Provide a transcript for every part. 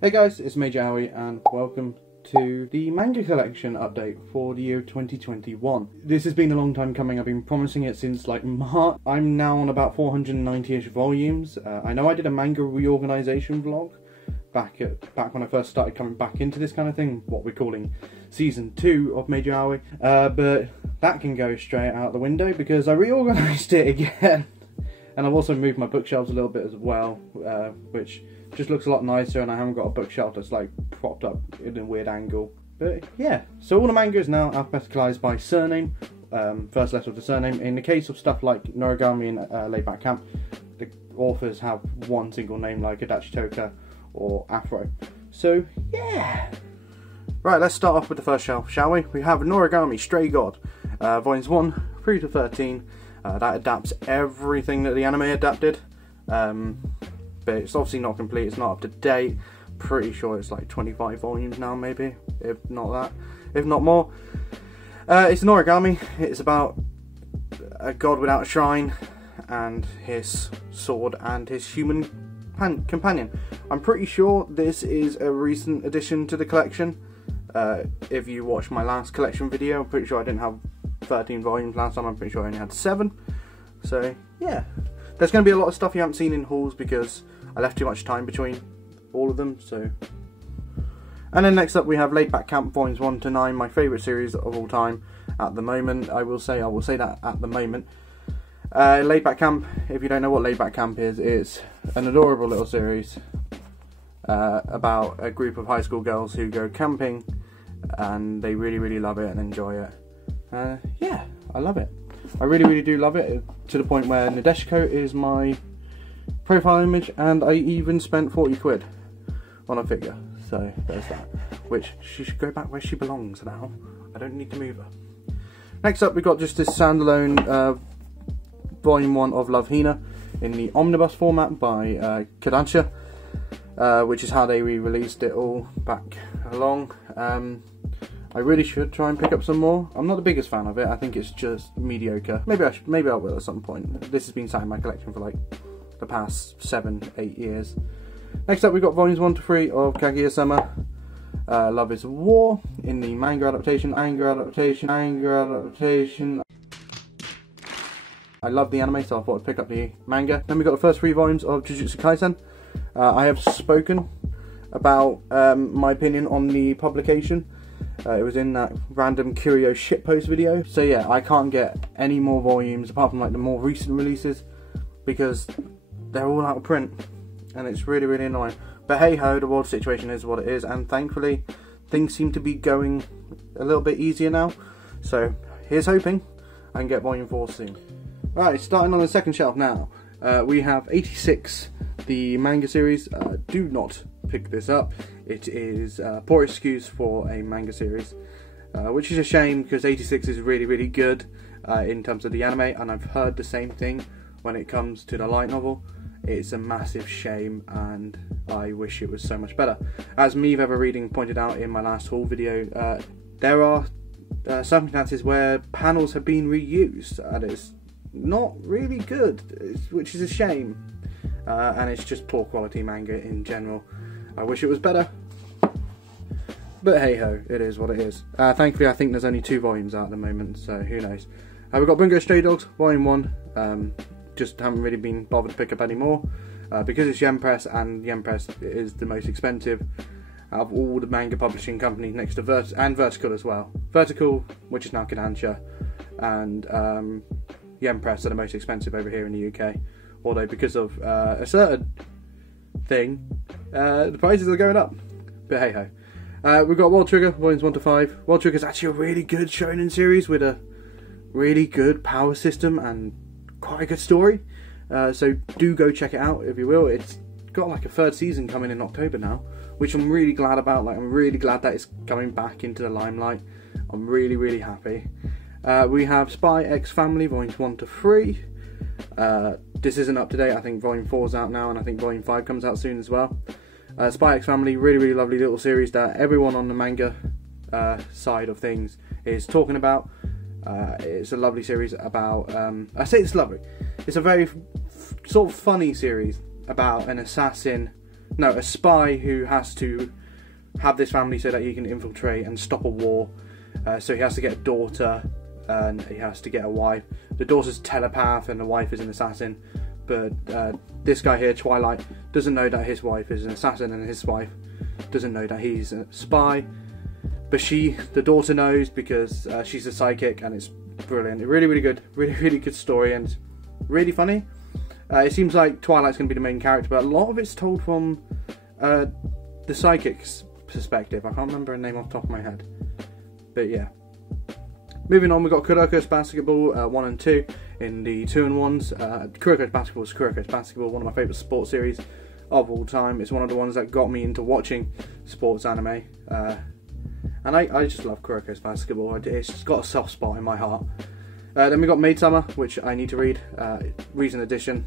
Hey guys, it's Major Owie and welcome to the manga collection update for the year 2021. This has been a long time coming. I've been promising it since like March. I'm now on about 490-ish volumes. I know I did a manga reorganization vlog back when I first started coming back into this kind of thing, what we're calling season 2 of Major Owie, but that can go straight out the window because I reorganized it again. And I've also moved my bookshelves a little bit as well, which just looks a lot nicer, and I haven't got a bookshelf that's like propped up in a weird angle. But yeah, so all the manga is now alphabeticalized by surname, first letter of the surname. In the case of stuff like Noragami and Laid Back Camp, the authors have one single name like Adachi Toka or Afro. So yeah. Right, let's start off with the first shelf, shall we? We have Noragami Stray God, volumes 1 through to 13. That adapts everything that the anime adapted, but it's obviously not complete, it's not up to date. Pretty sure it's like 25 volumes now, maybe, if not that, if not more. It's Noragami. It's about a god without a shrine and his sword and his human companion. I'm pretty sure this is a recent addition to the collection. If you watched my last collection video, I'm pretty sure I didn't have 13 volumes last time. I'm pretty sure I only had 7. So yeah, there's going to be a lot of stuff you haven't seen in hauls because I left too much time between all of them. So, and then next up we have Laid Back Camp volumes 1 to 9, my favourite series of all time at the moment. I will say that at the moment. Laid Back Camp, if you don't know what Laid Back Camp is, it's an adorable little series about a group of high school girls who go camping and they really love it and enjoy it. Yeah, I love it. I really do love it, to the point where Nadeshiko is my profile image, and I even spent 40 quid on a figure. So there's that. Which, she should go back where she belongs now. I don't need to move her. Next up we got just this standalone volume 1 of Love Hina in the omnibus format by Kodansha, which is how they re-released it all back along. I really should try and pick up some more. I'm not the biggest fan of it. I think it's just mediocre. Maybe I will at some point. This has been sat in my collection for like the past 7-8 years. Next up, we've got volumes 1 to 3 of Kaguya-sama Love is War in the manga adaptation. I love the anime, so I thought I'd pick up the manga. Then we got the first 3 volumes of Jujutsu Kaisen. I have spoken about my opinion on the publication. It was in that random Curio shitpost video. So yeah, I can't get any more volumes apart from like the more recent releases because they're all out of print, and it's really annoying. But hey ho, the world situation is what it is, and thankfully things seem to be going a little bit easier now. So here's hoping I can get volume 4 soon. Right, starting on the second shelf now, we have 86, the manga series. Do not pick this up. It is poor excuse for a manga series, which is a shame because 86 is really good in terms of the anime, and I've heard the same thing when it comes to the light novel. It's a massive shame, and I wish it was so much better. As Meave Ever Reading pointed out in my last haul video, there are circumstances where panels have been reused, and it's not really good, which is a shame. And it's just poor quality manga in general. I wish it was better, but hey ho, it is what it is. Thankfully I think there's only 2 volumes out at the moment, so who knows. We've got Bungo Stray Dogs volume 1, just haven't really been bothered to pick up any more, because it's Yen Press, and Yen Press is the most expensive out of all the manga publishing companies next to Vertical as well. Vertical, which is now Kodansha, and Yen Press are the most expensive over here in the UK. Although because of a certain thing, the prices are going up. But hey ho. We've got World Trigger, volumes 1 to 5. World Trigger is actually a really good shonen series with a really good power system and quite a good story. So do go check it out if you will. It's got like a 3rd season coming in October now, which I'm really glad about. Like, I'm really glad that it's coming back into the limelight. I'm really happy. We have Spy X Family, volumes 1 to 3. This isn't up to date. I think volume 4's out now, and I think volume 5 comes out soon as well. Spy X Family, really lovely little series that everyone on the manga side of things is talking about. It's a lovely series about, I say it's lovely, it's a very sort of funny series about an assassin no, a spy who has to have this family so that he can infiltrate and stop a war. So he has to get a daughter and he has to get a wife. The daughter's a telepath and the wife is an assassin. But this guy here, Twilight, doesn't know that his wife is an assassin, and his wife doesn't know that he's a spy. But the daughter knows because she's a psychic, and it's brilliant. Really, really good. Really, really good story, and it's really funny. It seems like Twilight's going to be the main character, but a lot of it's told from the psychic's perspective. I can't remember her name off the top of my head. But yeah. Moving on, we've got Kuroko's Basketball 1 and 2 in the 2-in-1s. Kuroko's Basketball is Kuroko's Basketball, one of my favourite sports series of all time. It's one of the ones that got me into watching sports anime. And I just love Kuroko's Basketball. It's got a soft spot in my heart. Then we got Maid-sama, which I need to read. Reason Edition.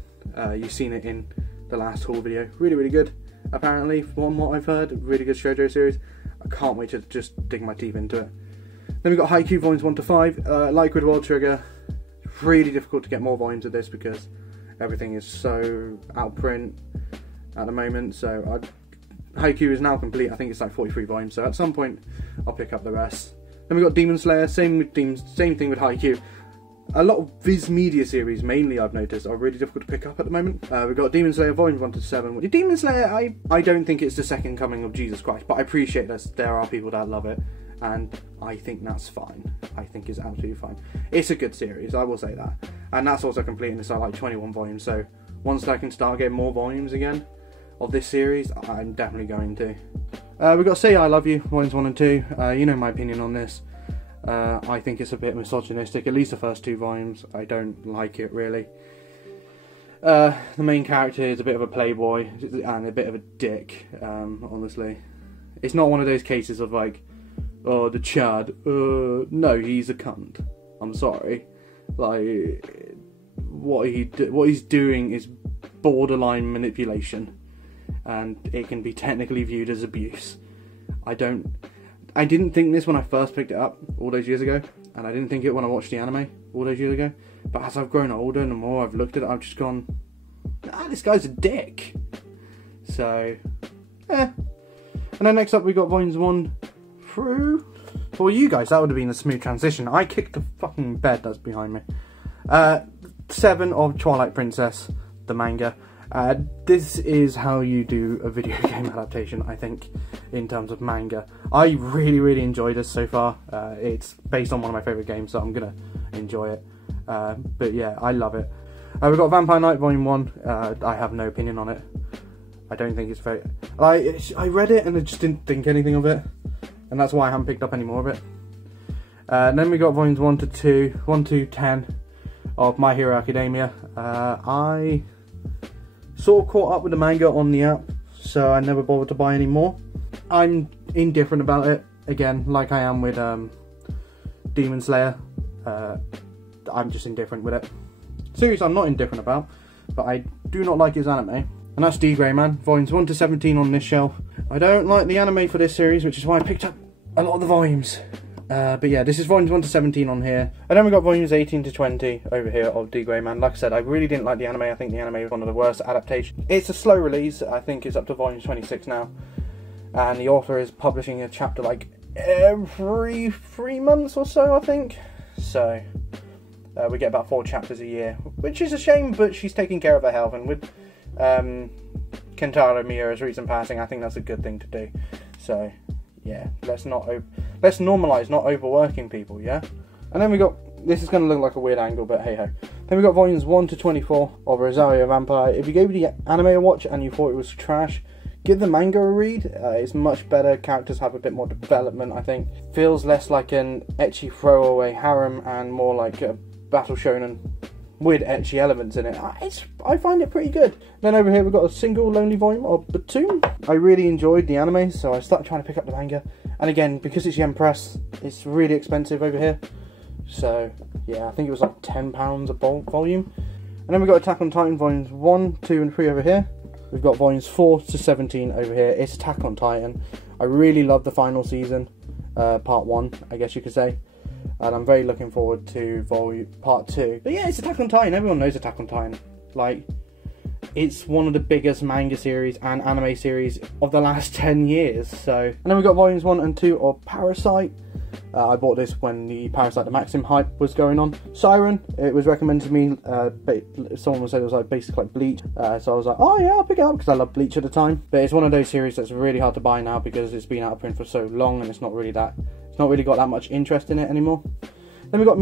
You've seen it in the last haul video. Really, really good. Apparently, from what I've heard, really good shoujo series. I can't wait to just dig my teeth into it. Then we've got Haikyuu volumes 1 to 5. Like with World Trigger, really difficult to get more volumes of this because everything is so out of print at the moment. So Haikyuu is now complete. I think it's like 43 volumes. So at some point, I'll pick up the rest. Then we've got Demon Slayer. Same thing with Haikyuu. A lot of Viz Media series, mainly I've noticed, are really difficult to pick up at the moment. We've got Demon Slayer volumes 1 to 7. Demon Slayer, I don't think it's the second coming of Jesus Christ, but I appreciate that there are people that love it. And I think that's fine. I think it's absolutely fine. It's a good series, I will say that. And that's also complete, and it's like 21 volumes. So once I can start getting more volumes again of this series, I'm definitely going to. We've got Say I Love You, volumes 1 and 2. You know my opinion on this. I think it's a bit misogynistic, at least the first 2 volumes. I don't like it, really. The main character is a bit of a playboy and a bit of a dick, honestly. It's not one of those cases of like, oh, the Chad. No, he's a cunt. I'm sorry. Like, what he's doing is borderline manipulation, and it can be technically viewed as abuse. I didn't think this when I first picked it up all those years ago, and I didn't think it when I watched the anime all those years ago. But as I've grown older and the more I've looked at it, I've just gone, this guy's a dick. So, And then next up we got volumes 1 through. For you guys, that would have been a smooth transition. I kicked the fucking bed that's behind me. 7 of Twilight Princess, the manga. This is how you do a video game adaptation, I think, in terms of manga. I really, really enjoyed this so far. It's based on one of my favourite games, so I'm going to enjoy it. But yeah, I love it. We've got Vampire Knight Volume 1. I have no opinion on it. I don't think it's very... I read it and I just didn't think anything of it. And that's why I haven't picked up any more of it. Then we got volumes 1 to 10 of My Hero Academia. I sort of caught up with the manga on the app, so I never bothered to buy any more. I'm indifferent about it, again, like I am with Demon Slayer. I'm just indifferent with it. Series I'm not indifferent about, but I do not like his anime. And that's D. Gray Man, volumes 1 to 17 on this shelf. I don't like the anime for this series, which is why I picked up a lot of the volumes. But yeah, this is volumes 1 to 17 on here. And then we got volumes 18 to 20 over here of D. Gray Man. Like I said, I really didn't like the anime. I think the anime is one of the worst adaptations. It's a slow release. I think it's up to volume 26 now. And the author is publishing a chapter like every 3 months or so, I think. So we get about 4 chapters a year, which is a shame, but she's taking care of her health. And with Kentaro Miura's recent passing, I think that's a good thing to do. So yeah, let's normalise not overworking people, yeah? And then we got, this is going to look like a weird angle, but hey ho. Then we got volumes 1 to 24 of Rosario Vampire. If you gave the anime a watch and you thought it was trash, give the manga a read. It's much better, characters have a bit more development, I think. Feels less like an ecchi throwaway harem and more like a battle shonen with ecchi elements in it. I find it pretty good. Then over here we've got a single lonely volume of Batum. I really enjoyed the anime, so I started trying to pick up the manga. And again, because it's Yen Press, it's really expensive over here. So yeah, I think it was like £10 a volume. And then we've got Attack on Titan volumes 1, 2 and 3 over here. We've got volumes 4 to 17 over here. It's Attack on Titan. I really love the final season, part 1, I guess you could say. And I'm very looking forward to part 2. But yeah, it's Attack on Titan. Everyone knows Attack on Titan. Like, it's one of the biggest manga series and anime series of the last 10 years. So, and then we got volumes 1 and 2 of Parasite. I bought this when the Parasite the Maxim hype was going on. Siren, it was recommended to me. Someone said it was like basically like Bleach, so I was like, oh yeah, I'll pick it up because I love Bleach at the time. But it's one of those series that's really hard to buy now because it's been out of print for so long and it's not really got that much interest in it anymore. Then we got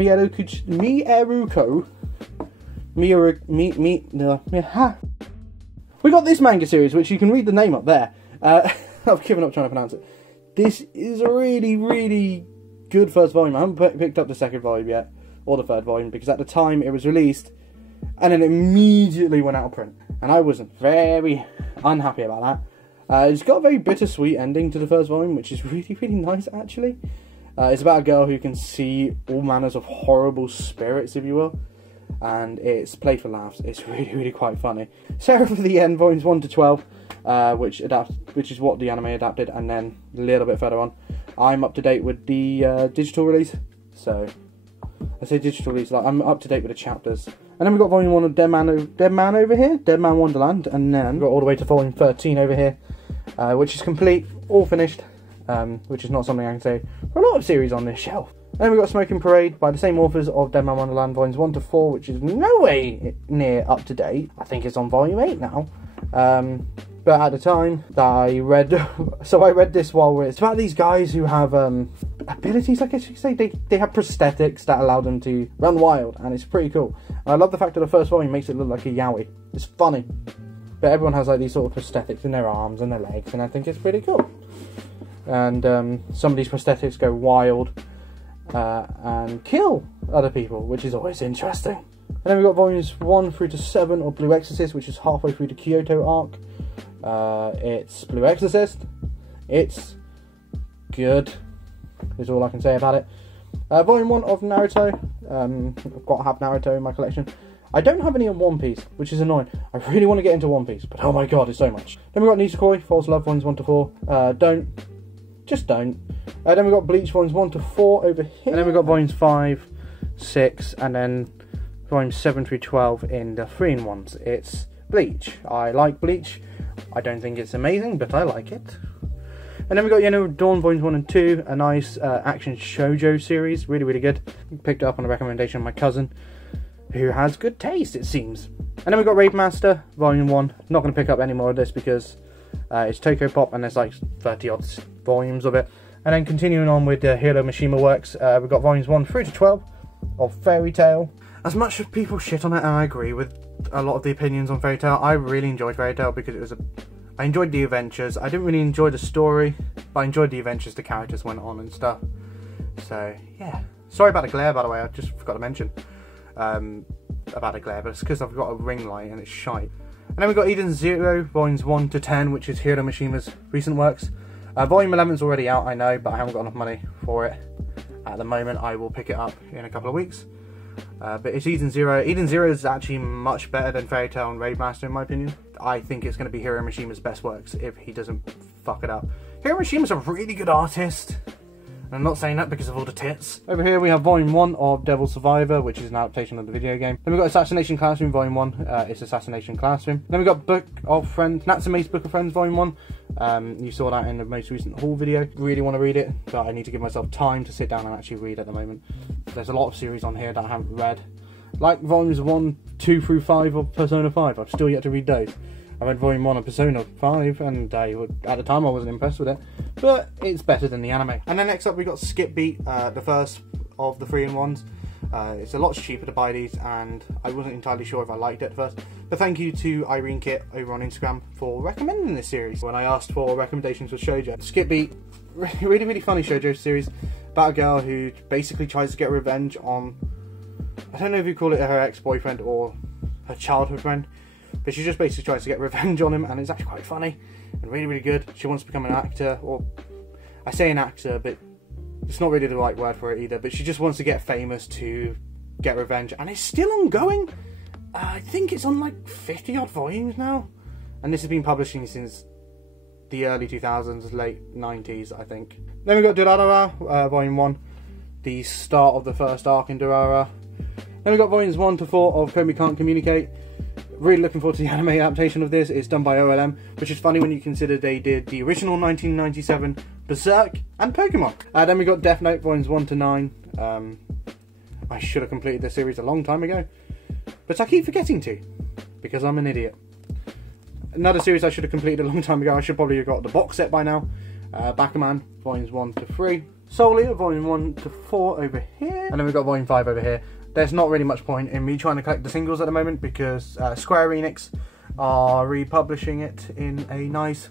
We got this manga series, which you can read the name up there. I've given up trying to pronounce it. This is a really, really good first volume. I haven't picked up the second volume yet, or the third volume, because at the time it was released, and then immediately went out of print. And I was very unhappy about that. It's got a very bittersweet ending to the first volume, which is really, really nice, actually. It's about a girl who can see all manners of horrible spirits, if you will. And it's played for laughs. It's really, really quite funny. Sarah for the End, volumes 1 to 12, which is what the anime adapted, and then a little bit further on, I'm up to date with the digital release. So I say digital release, like I'm up to date with the chapters. And then we got volume 1 of Dead Man over here, Dead Man Wonderland, and then we got all the way to volume 13 over here, which is complete, all finished, which is not something I can say for a lot of series on this shelf. And then we got Smoking Parade by the same authors of Dead Man Wonderland volumes 1 to 4, which is no way near up to date. I think it's on volume 8 now. But at the time that I read, so I read this while it's about these guys who have abilities, I guess you could say. They have prosthetics that allow them to run wild, and it's pretty cool. And I love the fact that the first volume makes it look like a yaoi. It's funny. But everyone has like these sort of prosthetics in their arms and their legs, and I think it's pretty cool. And some of these prosthetics go wild and kill other people, which is always interesting. And then we've got volumes 1 through to 7 of Blue Exorcist, which is halfway through the Kyoto arc. It's Blue Exorcist. It's good, is all I can say about it. Volume 1 of Naruto. I've got to have Naruto in my collection. I don't have any on One Piece, which is annoying. I really want to get into One Piece, but oh my god, it's so much. Then we've got Nisekoi, False Love, volumes 1 to 4. Just don't. Then we've got Bleach, volumes 1 to 4 over here. And then we've got volumes 5, 6, and then volumes 7 through 12 in the 3-in-1s. It's Bleach. I like Bleach. I don't think it's amazing, but I like it. And then we got Yeno Dawn volumes 1 and 2, a nice action shoujo series, really, really good. Picked it up on a recommendation of my cousin, who has good taste, it seems. And then we got Raid Master volume 1. Not going to pick up any more of this because it's Tokyo Pop and there's like 30 odd volumes of it. And then continuing on with Hiro Mishima Works, we've got volumes 1 through to 12 of Fairy Tail. As much as people shit on it, and I agree with a lot of the opinions on Fairy Tail, I really enjoyed Fairy Tail because it was I enjoyed the adventures. I didn't really enjoy the story, but I enjoyed the adventures the characters went on and stuff. So yeah, sorry about the glare, by the way. I just forgot to mention about the glare, but it's because I've got a ring light and it's shite. And then we've got Eden Zero volumes 1 to 10, which is Hiro Mishima's recent works. Volume 11's already out, I know, but I haven't got enough money for it at the moment. I will pick it up in a couple of weeks. But it's Eden Zero. Eden Zero is actually much better than Fairy Tail and Raid Master in my opinion. I think it's going to be Hiro Mishima's best works if he doesn't fuck it up. Hiro Mishima's a really good artist. And I'm not saying that because of all the tits. Over here we have volume 1 of Devil Survivor, which is an adaptation of the video game. Then we've got Assassination Classroom volume 1, it's Assassination Classroom. Then we've got Book of Friends, Natsume's Book of Friends volume 1. You saw that in the most recent haul video. Really want to read it, but I need to give myself time to sit down and actually read at the moment. There's a lot of series on here that I haven't read. Like volumes 1, 2 through 5 of Persona 5, I've still yet to read those. I read volume 1 of Persona 5 and at the time I wasn't impressed with it, but it's better than the anime. And then next up we got Skip Beat, the first of the 3-in-1s. It's a lot cheaper to buy these and I wasn't entirely sure if I liked it at first. But thank you to Irene Kit over on Instagram for recommending this series when I asked for recommendations for shoujo. Skip Beat, really, really funny shoujo series about a girl who basically tries to get revenge on, I don't know if you call it her ex-boyfriend or her childhood friend, but she just basically tries to get revenge on him, and it's actually quite funny and really, really good. She wants to become an actor, or I say an actor, but it's not really the right word for it either, but she just wants to get famous to get revenge, and it's still ongoing. I think it's on like 50 odd volumes now, and this has been publishing since the early 2000s, late 90s, I think. Then we got Durarara, volume 1, the start of the first arc in Durarara. Then we got volumes 1 to 4 of Komi Can't Communicate. Really looking forward to the anime adaptation of this. It's done by OLM, which is funny when you consider they did the original 1997 Berserk and Pokemon. Then we got Death Note volumes 1 to 9. I should have completed this series a long time ago, but I keep forgetting to, because I'm an idiot. Another series I should have completed a long time ago, I should probably have got the box set by now. Bakuman, volumes 1 to 3. Soul Eater, volume 1 to 4 over here. And then we've got volume 5 over here. There's not really much point in me trying to collect the singles at the moment, because Square Enix are republishing it in a nice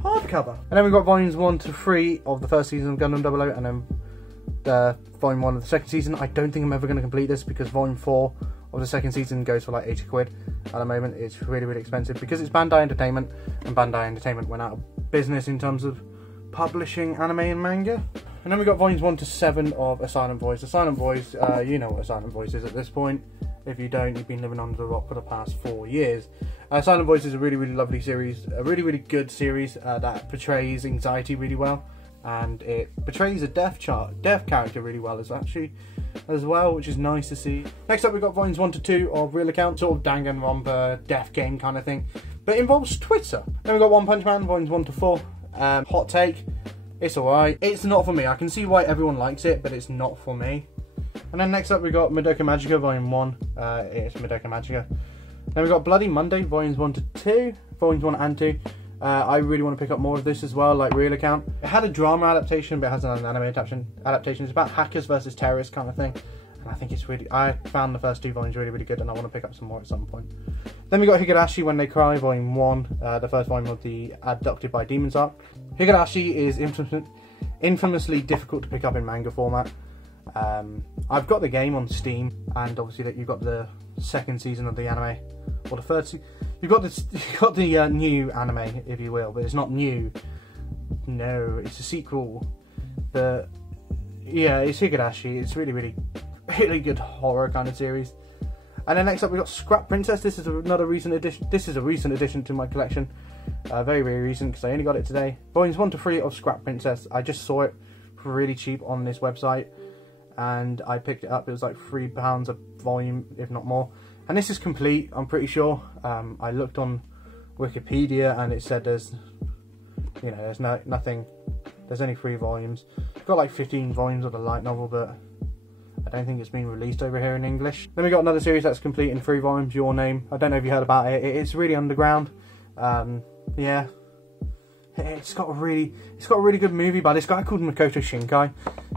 hardcover. And then we've got volumes 1 to 3 of the first season of Gundam 00, and then volume 1 of the second season. I don't think I'm ever going to complete this, because volume 4 of the second season goes for like 80 quid at the moment. It's really, really expensive, because it's Bandai Entertainment, and Bandai Entertainment went out of business in terms of publishing anime and manga. And then we got volumes 1 to 7 of A Silent Voice. A Silent Voice, you know what A Silent Voice is at this point. If you don't, you've been living under a rock for the past 4 years. Silent Voice is a really, really lovely series, a really, really good series that portrays anxiety really well, and it portrays a deaf character really well as well, which is nice to see. Next up, we've got volumes 1 to 2 of Real Account, sort of Danganronpa, deaf game kind of thing, but it involves Twitter. Then we've got One Punch Man, volumes 1 to 4. Hot take, it's alright. It's not for me. I can see why everyone likes it, but it's not for me. And then next up, we got Madoka Magica, volume 1. It's Madoka Magica. Then we got Bloody Monday, volumes 1 to 2. Volumes 1 and 2. I really want to pick up more of this as well, like Real Account. It had a drama adaptation, but it has an anime adaptation. It's about hackers versus terrorists kind of thing. And I think it's really, I found the first 2 volumes really, really good, and I want to pick up some more at some point. Then we got Higurashi When They Cry, volume 1, the first volume of the Abducted by Demons arc. Higurashi is infamously difficult to pick up in manga format. I've got the game on Steam, and obviously that you've got the second season of the anime, or the third season. You've got the new anime, if you will, but it's not new. No, it's a sequel. Yeah, it's Higurashi. It's really, really, really good horror kind of series. And then next up, we've got Scrap Princess. This is another recent addition. This is a recent addition to my collection. Very, very recent, because I only got it today. Volumes 1 to 3 of Scrap Princess. I just saw it for really cheap on this website, and I picked it up. It was like £3 a volume, if not more. And this is complete, I'm pretty sure. I looked on Wikipedia, and it said there's nothing. There's only 3 volumes. It's got like 15 volumes of the light novel, but I don't think it's been released over here in English. Then we got another series that's complete in 3 volumes, Your Name. I don't know if you heard about it. It's really underground. Yeah, it's got a really good movie by this guy called Makoto Shinkai.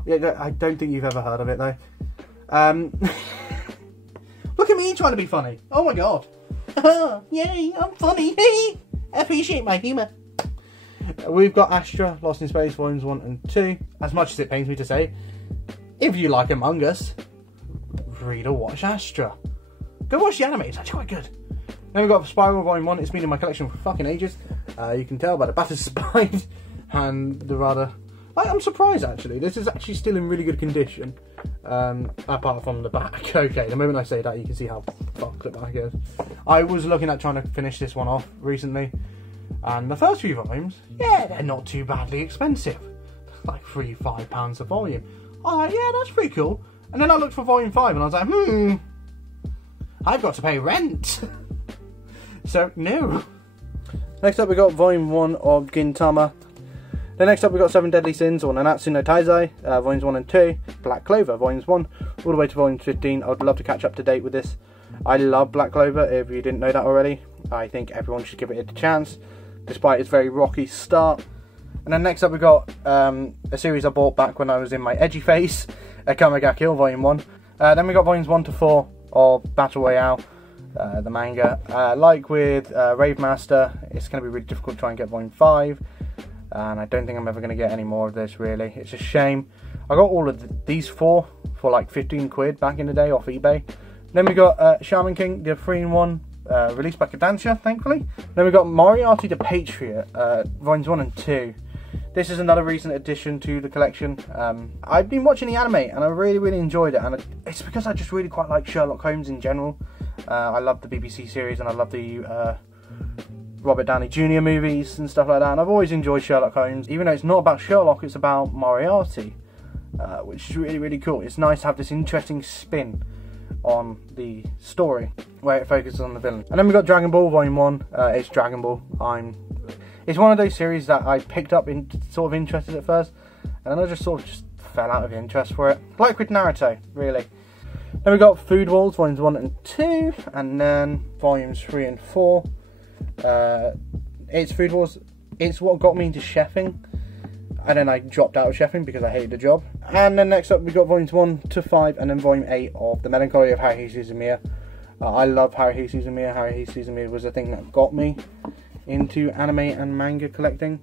Yeah, I don't think you've ever heard of it though. Look at me trying to be funny. Oh my god. Yay, I'm funny. Appreciate my humour. We've got Astra, Lost in Space, volumes 1 and 2. As much as it pains me to say, if you like Among Us, read or watch Astra. Go watch the anime, it's actually quite good. Then we've got Spiral Volume 1. It's been in my collection for fucking ages. You can tell by the battered spine and the rather... I'm surprised actually. This is actually still in really good condition. Apart from the back. Okay, the moment I say that, you can see how fucked the back is. I was looking at trying to finish this one off recently, and the first few volumes, yeah, they're not too badly expensive. Like £5 a volume. Alright, yeah, that's pretty cool. And then I looked for volume 5 and I was like, I've got to pay rent. So, no. Next up we got volume 1 of Gintama. Then next up we got 7 Deadly Sins, or Nanatsu no Taizai, volumes 1 and 2. Black Clover, volumes 1, all the way to volume 15. I would love to catch up to date with this. I love Black Clover, if you didn't know that already. I think everyone should give it a chance, despite its very rocky start. And then next up we got a series I bought back when I was in my edgy phase, Akame ga Kill, volume 1. Then we got volumes 1 to 4 of Battle Royale, the manga. Like with Rave Master, it's going to be really difficult to try and get volume 5. And I don't think I'm ever going to get any more of this, really. It's a shame. I got all of these 4 for like 15 quid back in the day off eBay. Then we got Shaman King, the 3-in-1, released by Kodansha, thankfully. Then we got Moriarty the Patriot, volumes 1 and 2. This is another recent addition to the collection. I've been watching the anime and I really, really enjoyed it. And it's because I just really quite like Sherlock Holmes in general. I love the BBC series and I love the Robert Downey Jr. movies and stuff like that, and I've always enjoyed Sherlock Holmes, even though it's not about Sherlock, it's about Moriarty, which is really, really cool. It's nice to have this interesting spin on the story, where it focuses on the villain. And then we got Dragon Ball Volume 1. It's Dragon Ball. It's one of those series that I picked up in sort of interested at first, and then I just sort of fell out of interest for it. Like with Naruto, really. Then we got Food Wars Volumes 1 and 2, and then Volumes 3 and 4. It's Food Wars. It's what got me into chefing, and then I dropped out of chefing because I hated the job. And then next up we got Volumes 1 to 5, and then Volume 8 of The Melancholy of Haruhi Suzumiya. I love Haruhi Suzumiya. Haruhi Suzumiya was the thing that got me into anime and manga collecting,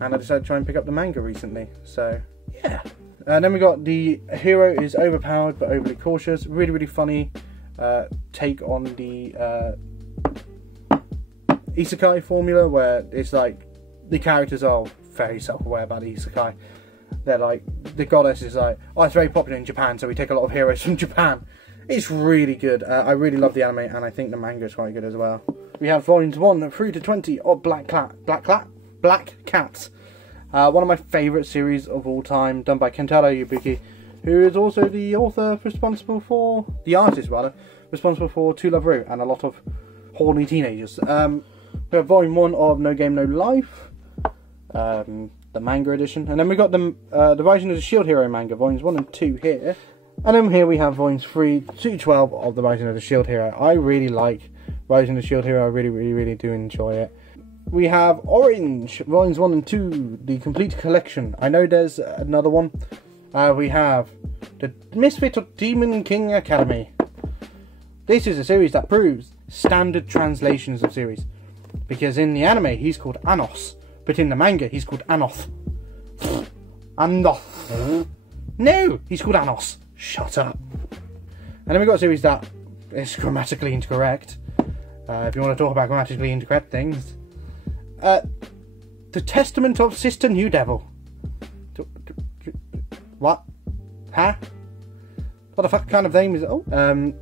and I decided to try and pick up the manga recently. So yeah. And then we got The Hero is Overpowered but Overly Cautious. Really, really funny take on the isekai formula, where it's like the characters are very self-aware about the isekai. They're like, the goddess is like, oh, it's very popular in Japan, so we take a lot of heroes from Japan. It's really good. I really love the anime, and I think the manga is quite good as well. We have Volumes 1 through to 20 of Black Cat. One of my favourite series of all time, done by Kentaro Yabuki, who is also the author responsible for, the artist rather, responsible for To Love Ru and a lot of horny teenagers. We have Volume 1 of No Game No Life, the manga edition, and then we got the Rising of the Shield Hero manga, Volumes 1 and 2 here. And then here we have Volumes 3 to 12 of the Rising of the Shield Hero. I really like Rising of the Shield Hero, I really do enjoy it. We have Orange, Volumes 1 and 2, the complete collection. I know there's another one. We have The Misfit of Demon King Academy. This is a series that proves standard translations of series. Because in the anime, he's called Anos. But in the manga, he's called Anoth. Anoth. No, he's called Anos. Shut up. And then we got a series that is grammatically incorrect. If you want to talk about grammatically incorrect things. The Testament of Sister New Devil. What? Huh? What the fuck kind of name is it? Oh,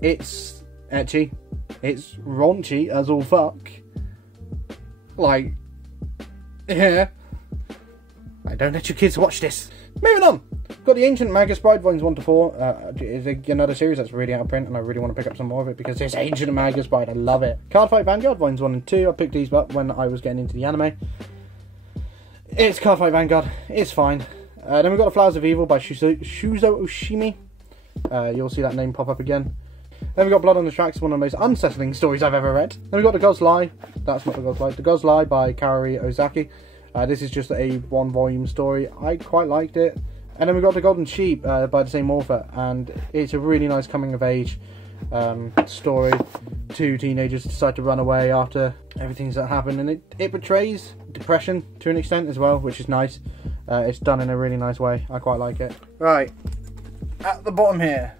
it's ecchi. It's raunchy as all fuck. Like, yeah. I don't let you kids watch this. Moving on. Got the Ancient Magus Bride Volumes 1 to 4. It's another series that's really out of print, and I really want to pick up some more of it because it's Ancient Magus Bride. I love it. Cardfight Vanguard Volumes 1 and 2. I picked these up when I was getting into the anime. It's Cardfight Vanguard. It's fine. Then we've got The Flowers of Evil by Shuzo Oshimi. You'll see that name pop up again. Then we've got Blood on the Tracks, one of the most unsettling stories I've ever read. Then we've got The God's Lie. That's not The God's Lie. The God's Lie by Kaori Ozaki. This is just a one-volume story. I quite liked it. And then we've got The Golden Sheep by the same author, and it's a really nice coming-of-age story. Two teenagers decide to run away after everything's that happened, and it portrays depression to an extent as well, which is nice. It's done in a really nice way. I quite like it. Right, at the bottom here,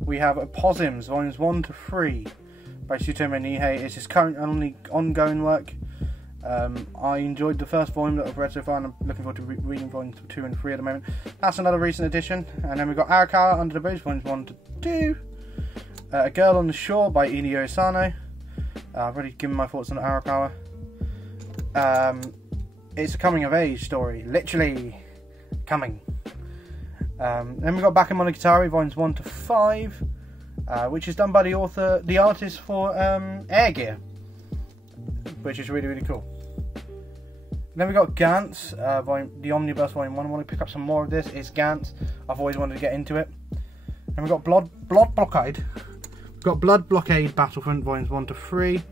we have Apossims, Volumes 1 to 3 by Shutomo Nihei. It's his current ongoing work. I enjoyed the first volume that I've read so far, and I'm looking forward to reading volumes 2 and 3 at the moment. That's another recent addition. And then we've got Arakawa Under the Bridge, volumes 1 to 2. A Girl on the Shore by Inio Asano. I've already given my thoughts on Arakawa. It's a coming of age story, literally coming. Then we've got Bakemonogatari, volumes 1 to 5, which is done by the artist for Air Gear, which is really cool. Then we got Gantz, the Omnibus Volume 1. I want to pick up some more of this. It's Gantz. I've always wanted to get into it. And we've got Blood Blockade. We've got Blood Blockade Battlefront Volumes 1 to 3.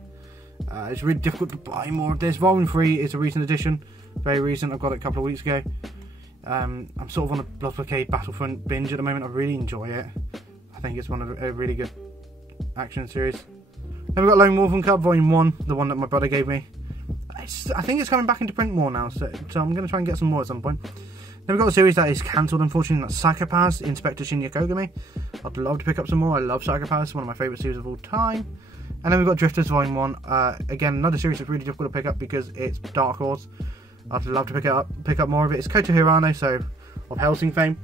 It's really difficult to buy more of this. Volume 3 is a recent edition. Very recent. I've got it a couple of weeks ago. I'm sort of on a Blood Blockade Battlefront binge at the moment. I really enjoy it. I think it's one of a really good action series. Then we've got Lone Wolf and Cub Volume 1, the one that my brother gave me. I think it's coming back into print more now, so I'm going to try and get some more at some point. Then we've got a series that is cancelled, unfortunately, that's Psycho-Pass, Inspector Shinya Kogami. I'd love to pick up some more. I love Psycho-Pass, one of my favourite series of all time. And then we've got Drifters Volume 1. Again, another series that's really difficult to pick up because it's Dark Horse. I'd love to pick up more of it. It's Kota Hirano, so of Hellsing fame.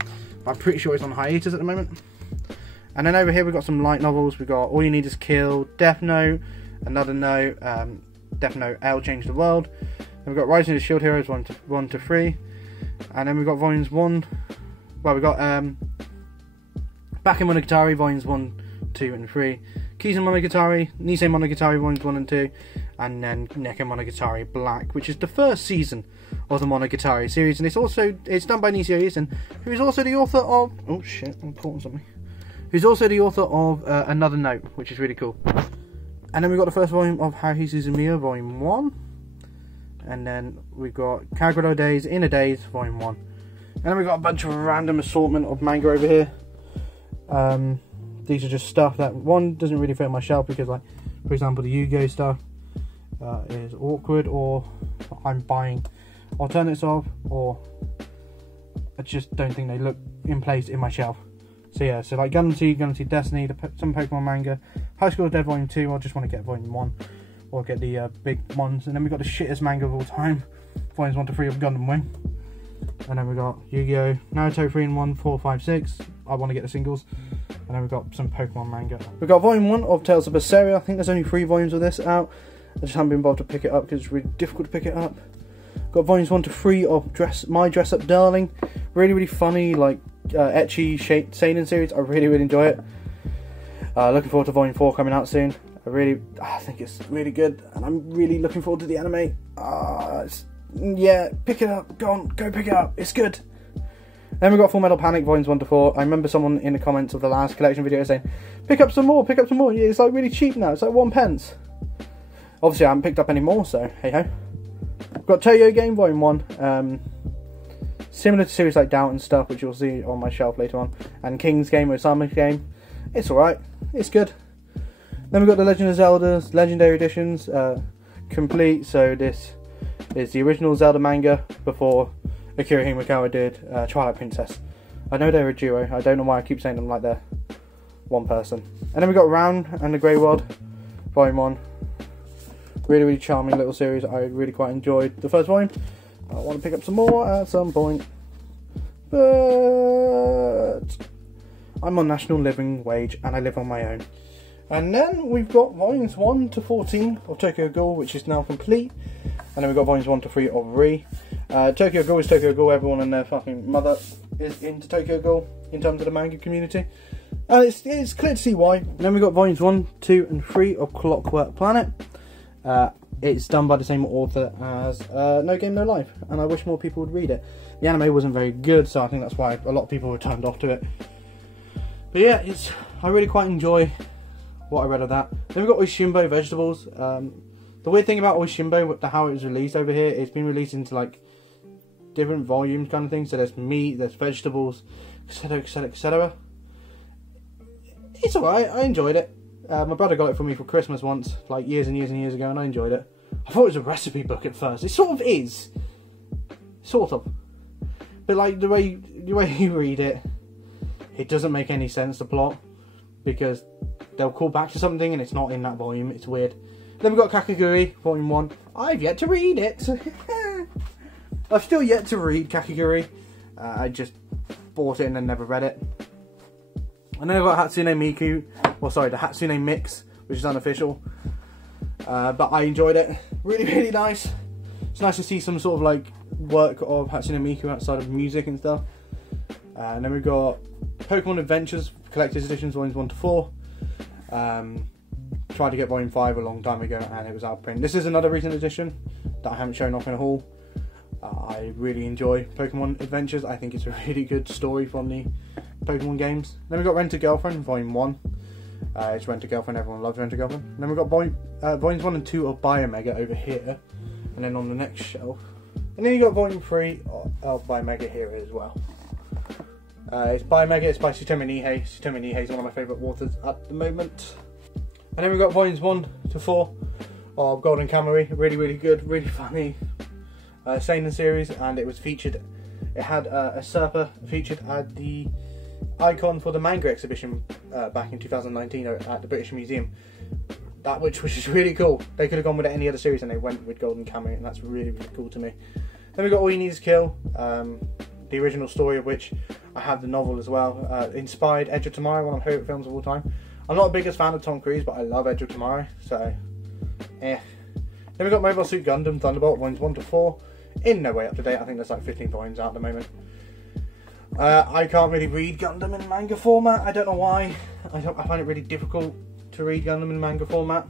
But I'm pretty sure it's on hiatus at the moment. And then over here we've got some light novels. We've got All You Need Is Kill, Death Note, Another Note, Death Note, L Change the World. Then we've got Rising of the Shield Heroes 1 to 3. And then we've got volumes 1. Well, we've got Bakemonogatari Volumes 1 2 and 3, Kisen Monogatari, Nisei Monogatari Volumes 1 and 2, and then Neko Monogatari Black, which is the first season of the Monogatari series, and it's done by Nisei Oyasin, who is also the author of... Oh shit, I'm caught on something. Who's also the author of Another Note, which is really cool. And then we've got the first volume of Haruhi Suzumiya, Volume 1. And then we've got Kagero Days, Inner Days, Volume 1. And then we've got a bunch of random assortment of manga over here. These are just stuff that, one, doesn't really fit on my shelf because, like, for example, the Yu-Gi-Oh stuff is awkward, or I'm buying alternates of, or I just don't think they look in place in my shelf. So yeah, so like Gundam Seed Destiny, some Pokemon manga, High School Dead Volume 2, I just want to get Volume 1, or get the big ones. And then we've got the shittest manga of all time, Volumes 1 to 3 of Gundam Wing. And then we've got Yu-Gi-Oh, Naruto 3-in-1, 4, 5, 6, I want to get the singles. And then we've got some Pokemon manga. We've got Volume 1 of Tales of Berseria. I think there's only 3 volumes of this out. I just haven't been bothered to pick it up because it's really difficult to pick it up. Got Volumes 1 to 3 of My Dress Up Darling. Really, really funny, like, ecchi seinen series. I really enjoy it. Looking forward to Volume 4 coming out soon. I think it's really good, and I'm really looking forward to the anime. Yeah, pick it up. Go pick it up. It's good. Then we've got Full Metal Panic Volumes 1 to 4. I remember someone in the comments of the last collection video saying, pick up some more. Yeah, it's like really cheap now. It's like 1 pence. Obviously, I haven't picked up any more, so hey ho. We've got Tokyo Game Volume 1. Similar to series like Doubt and stuff, which you'll see on my shelf later on. And King's Game or Summer's Game. It's alright. It's good. Then we've got the Legend of Zelda's Legendary Editions complete. So this is the original Zelda manga before Akira Himekawa did Twilight Princess. I know they're a duo. I don't know why I keep saying them like they're one person. And then we've got Round and the Grey World Volume 1. Really charming little series. I really quite enjoyed the first volume. I want to pick up some more at some point, but I'm on national living wage and I live on my own. And then we've got Volumes 1 to 14 of Tokyo Ghoul, which is now complete. And then we've got Volumes 1 to 3 of Re. Tokyo Ghoul is Tokyo Ghoul. Everyone and their fucking mother is into Tokyo Ghoul in terms of the manga community. And it's clear to see why. And then we've got Volumes 1, 2 and 3 of Clockwork Planet. It's done by the same author as No Game No Life, and I wish more people would read it. The anime wasn't very good, so I think that's why a lot of people were turned off to it. But yeah, I really quite enjoy what I read of that. Then we've got Oishimbo Vegetables. The weird thing about Oishimbo, how it was released over here, it's been released into like different volumes kind of thing. So there's meat, there's vegetables, etc, etc, etc. It's alright, I enjoyed it. My brother got it for me for Christmas once, like years and years ago, and I enjoyed it. I thought it was a recipe book at first. It sort of is. Sort of. But like the way you read it, it doesn't make any sense, the plot. Because they'll call back to something and it's not in that volume. It's weird. Then we've got Kakegurui, Volume 1. I've yet to read it. I've still yet to read Kakegurui. I just bought it and then never read it. And then I've got Hatsune Miku, well sorry, the Hatsune Mix, which is unofficial. But I enjoyed it. Really nice. It's nice to see some sort of like work of Hatsune Miku outside of music and stuff. And then we've got Pokemon Adventures Collector's Editions, Volumes 1 to 4. Tried to get Volume 5 a long time ago and it was out of print. This is another recent edition that I haven't shown off in a haul. I really enjoy Pokemon Adventures. I think it's a really good story from the Pokemon games. Then we've got Rent a Girlfriend, Volume 1. It's Rent a Girlfriend, everyone loves Rent a Girlfriend. And then we've got Volumes 1 and 2 of Biomega over here. And then on the next shelf. And then you've got Volume 3 of Biomega here as well. It's Biomega, it's by Tsutomu Nihei. Tsutomu Nihei is one of my favourite authors at the moment. And then we've got Volumes 1 to 4 of Golden Kamuy. Really good, really funny seinen series, and it was featured. It had a Serpa featured at the icon for the manga exhibition back in 2019 at the British Museum. Which is really cool. They could have gone with any other series and they went with Golden Kamuy, and that's really cool to me. Then we got All You Need Is Kill, the original story of which I have the novel as well. Inspired Edge of Tomorrow, one of my favourite films of all time. I'm not the biggest fan of Tom Cruise, but I love Edge of Tomorrow, so Then we got Mobile Suit Gundam Thunderbolt, Volumes 1 to 4. In no way up to date. I think there's like 15 volumes out at the moment. I can't really read Gundam in manga format. I don't know why. I find it really difficult to read Gundam in manga format.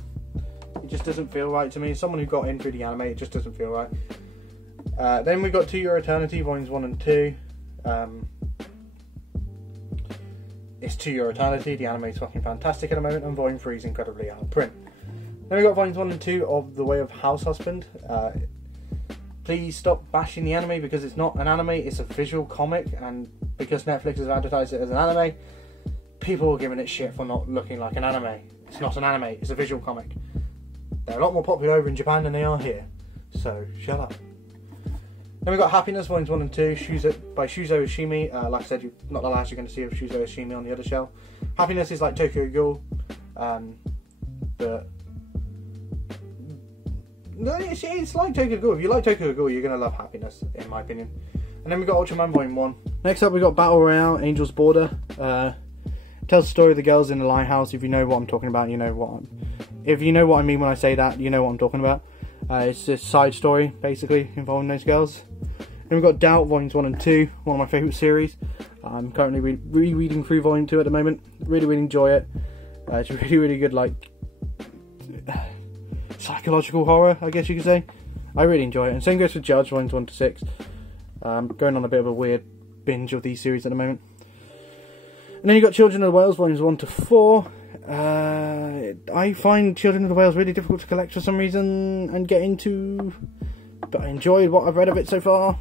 It just doesn't feel right to me. As someone who got in through the anime, it just doesn't feel right. Then we got To Your Eternity, Volumes 1 and 2. It's To Your Eternity. The anime is fucking fantastic at the moment, and Volume 3 is incredibly out of print. Then we got Volumes 1 and 2 of The Way of House Husband. Please stop bashing the anime, because it's not an anime, it's a visual comic, and because Netflix has advertised it as an anime, people are giving it shit for not looking like an anime. It's not an anime, it's a visual comic. They're a lot more popular over in Japan than they are here, so shut up. Then we got Happiness, Volumes 1 and 2, by Shuzo Ishimi. Like I said, not the last you're going to see of Shuzo Ishimi on the other shelf. Happiness is like Tokyo Ghoul, but no, it's like Tokyo Ghoul. If you like Tokyo Ghoul, you're going to love Happiness, in my opinion. And then we got Ultraman Volume 1. Next up we got Battle Royale, Angel's Border. Tells the story of the girls in the lighthouse. If you know what I'm talking about, you know what if you know what I mean when I say that, you know what I'm talking about. It's a side story, basically, involving those girls. Then we've got Doubt, Volumes 1 and 2, one of my favourite series. I'm currently rereading through Volume 2 at the moment. Really, really enjoy it. It's really, really good, like, psychological horror, I guess you could say. I really enjoy it. And same goes for Judge, Volumes 1 to 6. Going on a bit of a weird binge of these series at the moment. And then you've got Children of the Whales, Volumes 1 to 4. I find Children of the Whales really difficult to collect for some reason and get into, but I enjoyed what I've read of it so far.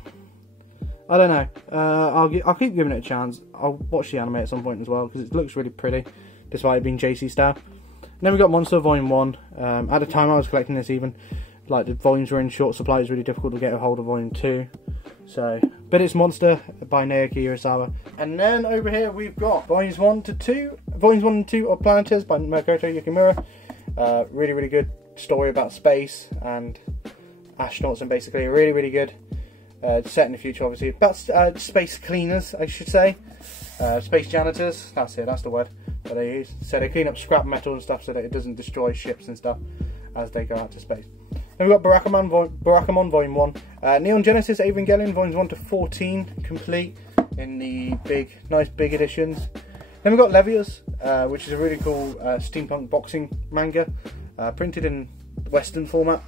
I don't know. I'll keep giving it a chance. I'll watch the anime at some point as well, because it looks really pretty, despite it being JC style. And then we got Monster Volume 1. At the time I was collecting this, even like the volumes were in short supply, it's really difficult to get a hold of Volume 2. So, but it's Monster by Naoki Urasawa. And then over here we've got Volumes 1 and 2 of Planeteers by Makoto Yukimura. Really, really good story about space and astronauts, and basically really, really good. Set in the future, obviously. About space cleaners, I should say. Space janitors, that's it, that's the word that they use. So they clean up scrap metal and stuff so that it doesn't destroy ships and stuff as they go out to space. Then we've got Barakamon Volume 1. Neon Genesis Evangelion Volumes 1 to 14 complete in the nice big editions. Then we've got Levias, which is a really cool steampunk boxing manga, printed in Western format.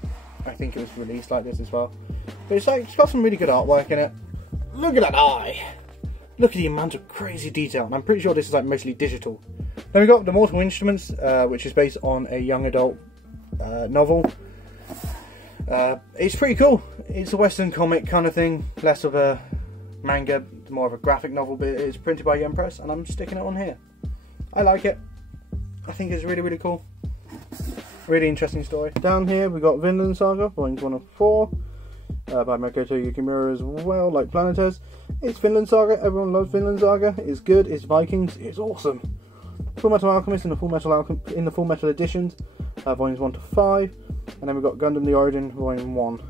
I think it was released like this as well. But it's got some really good artwork in it. Look at that eye! Look at the amount of crazy detail, and I'm pretty sure this is like mostly digital. Then we've got The Mortal Instruments, which is based on a young adult novel. It's pretty cool. It's a Western comic kind of thing, less of a manga, more of a graphic novel, but it's printed by Yen Press, and I'm sticking it on here. I like it. I think it's really, really cool. Really interesting story. Down here we got Vinland Saga, Volumes 1 of 4, by Makoto Yukimura as well, like Planeteers. It's Vinland Saga, everyone loves Vinland Saga. It's good, it's Vikings, it's awesome. Full Metal Alchemist in the Full Metal editions, Volumes 1 to 5. And then we've got Gundam The Origin, Volume 1.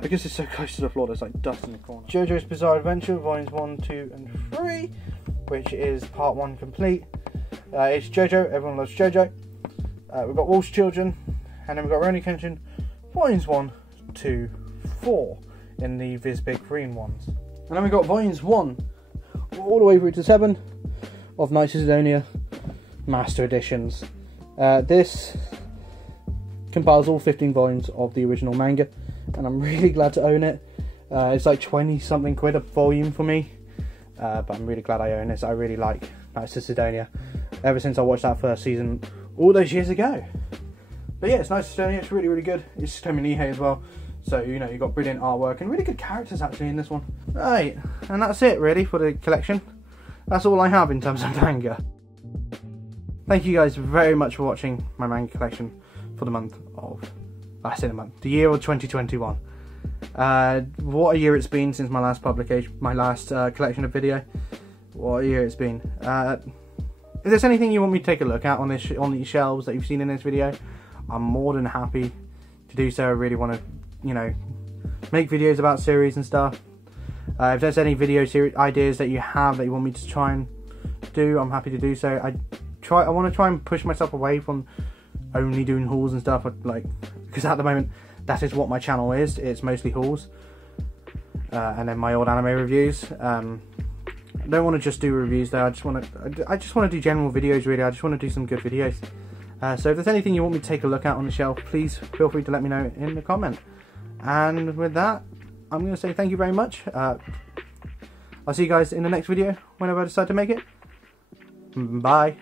Because it's so close to the floor, there's like dust in the corner. JoJo's Bizarre Adventure, Volumes 1, 2 and 3, which is Part 1 complete. It's JoJo, everyone loves JoJo. We've got Wolf's Children, and then we've got Rurouni Kenshin, Volumes 1, 2, 4, in the Viz Big Green ones. And then we've got Volumes 1, all the way through to 7, of Knights of Sidonia Master Editions. This compiles all 15 volumes of the original manga, and I'm really glad to own it. It's like 20 something quid a volume for me, but I'm really glad I own this. I really like Knights of Sidonia ever since I watched that first season all those years ago. But yeah, it's Knights of Sidonia, it's really, really good. It's Tomi Nihei as well, so you know, you've got brilliant artwork and really good characters actually in this one. Right, and that's it really for the collection. That's all I have in terms of manga. Thank you guys very much for watching my manga collection for the month of, the year of 2021. What a year it's been since my last publication, my last collection of video. What a year it's been. If there's anything you want me to take a look at on these shelves that you've seen in this video, I'm more than happy to do so. I really want to, you know, make videos about series and stuff. If there's any video series ideas that you have that you want me to try and do, I'm happy to do so. I want to try and push myself away from only doing hauls and stuff, like, because at the moment that is what my channel is. It's mostly hauls and then my old anime reviews. I don't want to just do reviews though. I just want to do general videos really. I just want to do some good videos. So if there's anything you want me to take a look at on the shelf, please feel free to let me know in the comment. And with that, I'm going to say thank you very much. I'll see you guys in the next video whenever I decide to make it. Bye.